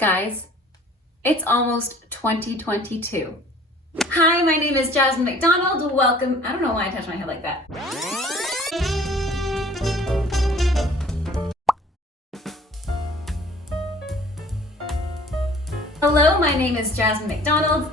Guys, it's almost 2022. Hi, my name is Jasmine McDonald. Welcome. I don't know why I touched my head like that. Hello, my name is Jasmine McDonald.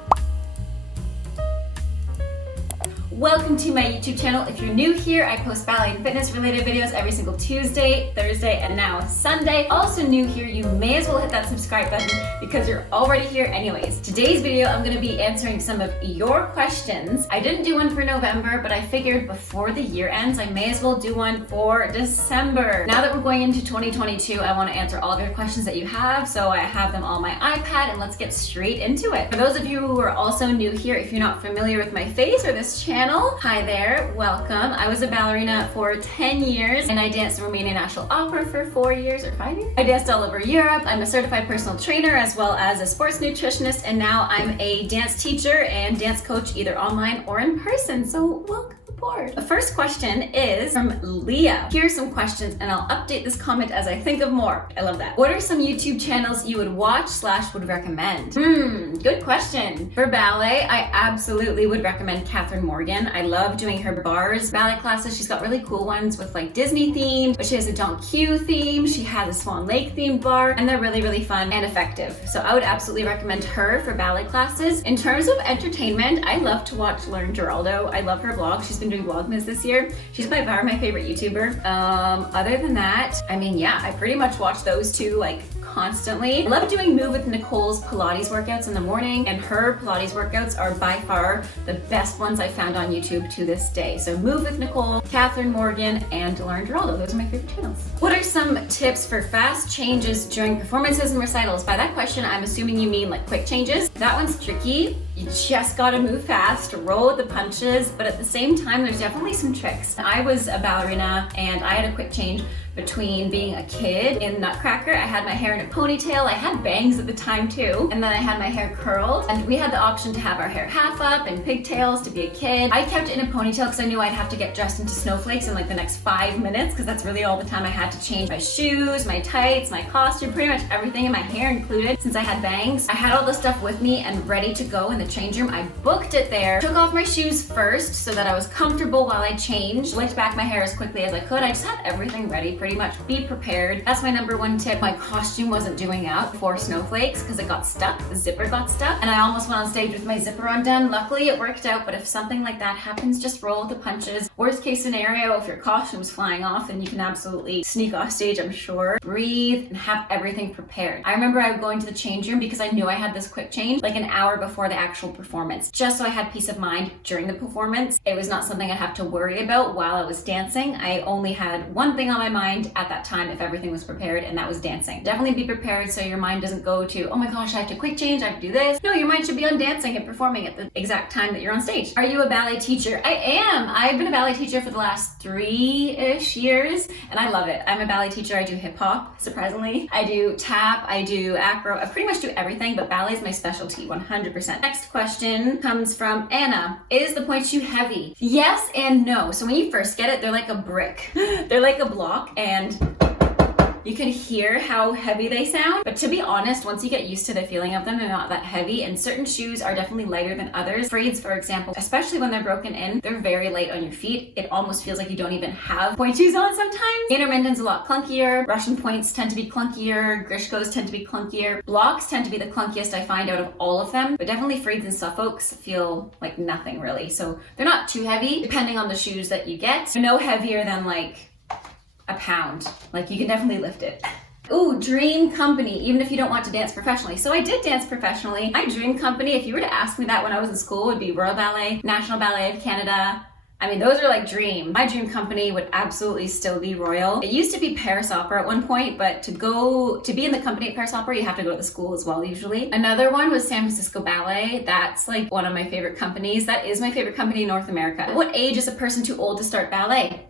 Welcome to my YouTube channel. If you're new here, I post ballet and fitness related videos every single Tuesday, Thursday, and now Sunday. Also new here, you may as well hit that subscribe button because you're already here anyways. Today's video, I'm gonna be answering some of your questions. I didn't do one for November, but I figured before the year ends, I may as well do one for December. Now that we're going into 2022, I wanna answer all of your questions that you have, so I have them on my iPad, and let's get straight into it. For those of you who are also new here, if you're not familiar with my face or this channel, hi there, welcome. I was a ballerina for 10 years and I danced the Romanian National Opera for 4 years or 5 years. I danced all over Europe. I'm a certified personal trainer as well as a sports nutritionist, and now I'm a dance teacher and dance coach either online or in person. So welcome aboard. The first question is from Leah. Here are some questions and I'll update this comment as I think of more. I love that. What are some YouTube channels you would watch / would recommend? Good question. For ballet, I absolutely would recommend Catherine Morgan. I love doing her bars ballet classes. She's got really cool ones with like Disney themed, but she has a Don Q theme. She has a Swan Lake themed bar, and they're really, really fun and effective. So I would absolutely recommend her for ballet classes. In terms of entertainment, I love to watch Lauren Giraldo. I love her blog. She's been doing Vlogmas this year. She's by far my favorite YouTuber. Other than that, I mean, yeah, I pretty much watch those two like constantly. I love doing Move with Nicole's Pilates workouts in the morning, and her Pilates workouts are by far the best ones I found on YouTube to this day. So Move with Nicole, Catherine Morgan, and Lauren Giraldo. Those are my favorite channels. What are some tips for fast changes during performances and recitals? By that question, I'm assuming you mean like quick changes. That one's tricky. You just gotta move fast, roll with the punches, but at the same time, there's definitely some tricks. I was a ballerina and I had a quick change between being a kid in Nutcracker. I had my hair in a ponytail. I had bangs at the time too. And then I had my hair curled, and we had the option to have our hair half up and pigtails to be a kid. I kept it in a ponytail because I knew I'd have to get dressed into snowflakes in like the next 5 minutes, because that's really all the time I had to change my shoes, my tights, my costume, pretty much everything, and my hair included. Since I had bangs, I had all the stuff with me and ready to go in the change room. I booked it there, took off my shoes first so that I was comfortable while I changed, licked back my hair as quickly as I could. I just had everything ready, pretty much. Be prepared. That's my number one tip. My costume wasn't doing out for snowflakes because it got stuck. The zipper got stuck, and I almost went on stage with my zipper undone. Luckily, it worked out, but if something like that happens, just roll with the punches. Worst case scenario, if your costume's flying off, then you can absolutely sneak off stage, I'm sure. Breathe and have everything prepared. I remember I would go into the change room because I knew I had this quick change like an hour before the actual performance, just so I had peace of mind during the performance. It was not something I'd have to worry about while I was dancing. I only had one thing on my mind at that time if everything was prepared, and that was dancing. Definitely be prepared so your mind doesn't go to, oh my gosh, I have to quick change, I have to do this. No, your mind should be on dancing and performing at the exact time that you're on stage. Are you a ballet teacher? I am. I've been a ballet teacher for the last 3-ish years, and I love it. I'm a ballet teacher. I do hip hop, surprisingly. I do tap, I do acro, I pretty much do everything, but ballet is my specialty, 100%. Next question comes from Anna. Is the pointe shoe heavy? Yes and no. So when you first get it, they're like a brick. They're like a block, and you can hear how heavy they sound, but to be honest, once you get used to the feeling of them, they're not that heavy, and certain shoes are definitely lighter than others. Fraids, for example, especially when they're broken in, they're very light on your feet. It almost feels like you don't even have pointe shoes on sometimes. Intermendon's a lot clunkier. Russian points tend to be clunkier. Grishkos tend to be clunkier. Blocks tend to be the clunkiest I find out of all of them, but definitely Fraids and Suffolks feel like nothing really. So they're not too heavy, depending on the shoes that you get. They're no heavier than like a pound. Like, you can definitely lift it. Ooh, dream company, even if you don't want to dance professionally. So I did dance professionally. My dream company, if you were to ask me that when I was in school, would be Royal Ballet, National Ballet of Canada. I mean, those are like dream. My dream company would absolutely still be Royal. It used to be Paris Opera at one point, but to be in the company at Paris Opera, you have to go to the school as well, usually. Another one was San Francisco Ballet. That's like one of my favorite companies. That is my favorite company in North America. What age is a person too old to start ballet?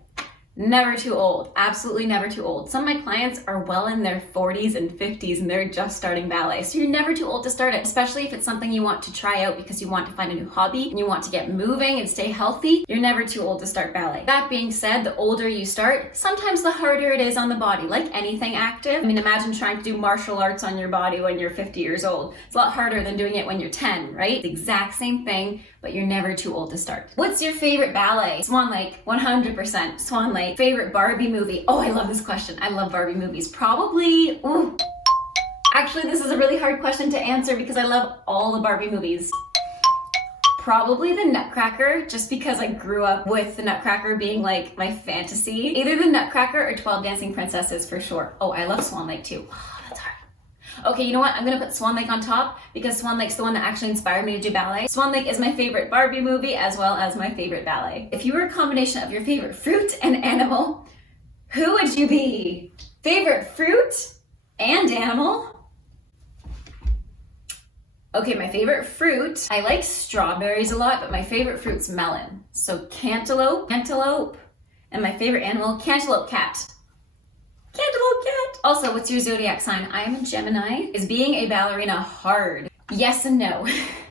Never too old. Absolutely never too old. Some of my clients are well in their 40s and 50s and they're just starting ballet. So you're never too old to start it, especially if it's something you want to try out because you want to find a new hobby and you want to get moving and stay healthy. You're never too old to start ballet. That being said, the older you start, sometimes the harder it is on the body, like anything active. I mean, imagine trying to do martial arts on your body when you're 50 years old. It's a lot harder than doing it when you're 10, right? The exact same thing, but you're never too old to start. What's your favorite ballet? Swan Lake, 100% Swan Lake. Favorite Barbie movie? Oh, I love this question. I love Barbie movies. Probably, actually, this is a really hard question to answer because I love all the Barbie movies. Probably the Nutcracker, just because I grew up with the Nutcracker being like my fantasy. Either the Nutcracker or 12 Dancing Princesses for sure. Oh, I love Swan Lake too. Oh, that's hard. Okay, you know what? I'm gonna put Swan Lake on top because Swan Lake's the one that actually inspired me to do ballet. Swan Lake is my favorite Barbie movie as well as my favorite ballet. If you were a combination of your favorite fruit and animal, who would you be? Favorite fruit and animal? Okay, my favorite fruit, I like strawberries a lot, but my favorite fruit's melon. So cantaloupe, and my favorite animal, cantaloupe cat. Cantaloupe cat. Also, what's your zodiac sign? I am a Gemini. Is being a ballerina hard? Yes and no.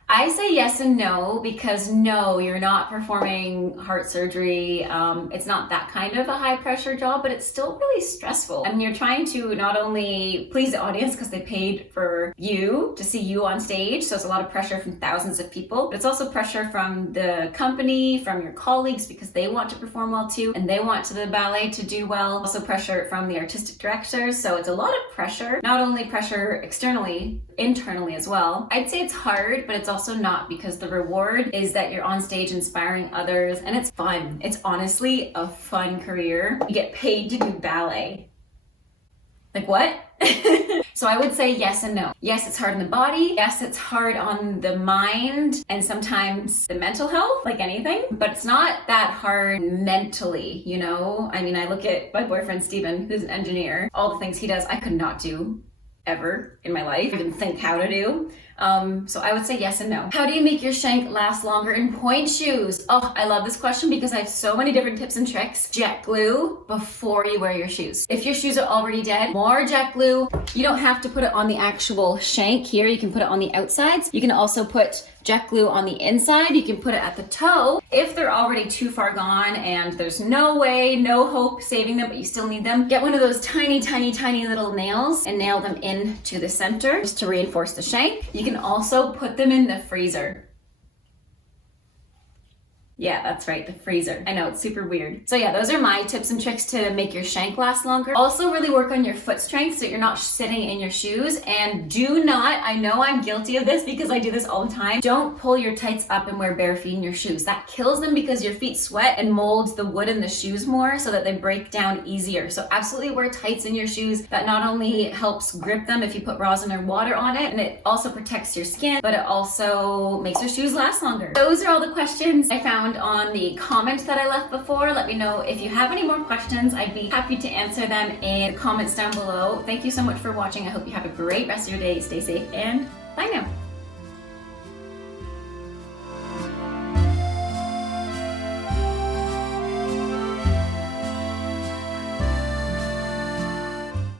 I say yes and no because no, you're not performing heart surgery. It's not that kind of a high pressure job, but it's still really stressful. I mean, you're trying to not only please the audience because they paid for you to see you on stage, so it's a lot of pressure from thousands of people, but it's also pressure from the company, from your colleagues because they want to perform well too, and they want the ballet to do well. Also pressure from the artistic directors, so it's a lot of pressure, not only pressure externally, internally as well. I'd say it's hard, but it's also not because the reward is that you're on stage inspiring others and it's fun. It's honestly a fun career. You get paid to do ballet. Like what? So I would say yes and no. Yes, it's hard on the body. Yes, it's hard on the mind and sometimes the mental health, like anything, but it's not that hard mentally, you know? I mean, I look at my boyfriend, Steven, who's an engineer, all the things he does, I could not do ever in my life, even think how to do. So I would say yes and no. How do you make your shank last longer in pointe shoes? Oh, I love this question because I have so many different tips and tricks. Jet glue before you wear your shoes. If your shoes are already dead, more jet glue. You don't have to put it on the actual shank here. You can put it on the outsides. You can also put jet glue on the inside. You can put it at the toe. If they're already too far gone and there's no way, no hope saving them, but you still need them, get one of those tiny, tiny, tiny little nails and nail them into the center just to reinforce the shank. You can also put them in the freezer. Yeah, that's right, the freezer. I know, it's super weird. So yeah, those are my tips and tricks to make your shank last longer. Also really work on your foot strength so you're not sitting in your shoes. And do not, I know I'm guilty of this because I do this all the time, don't pull your tights up and wear bare feet in your shoes. That kills them because your feet sweat and molds the wood in the shoes more so that they break down easier. So absolutely wear tights in your shoes. That not only helps grip them if you put rosin or water on it, and it also protects your skin, but it also makes your shoes last longer. Those are all the questions I found on the comments that I left before. Let me know if you have any more questions. I'd be happy to answer them in the comments down below. Thank you so much for watching. I hope you have a great rest of your day. Stay safe and bye now.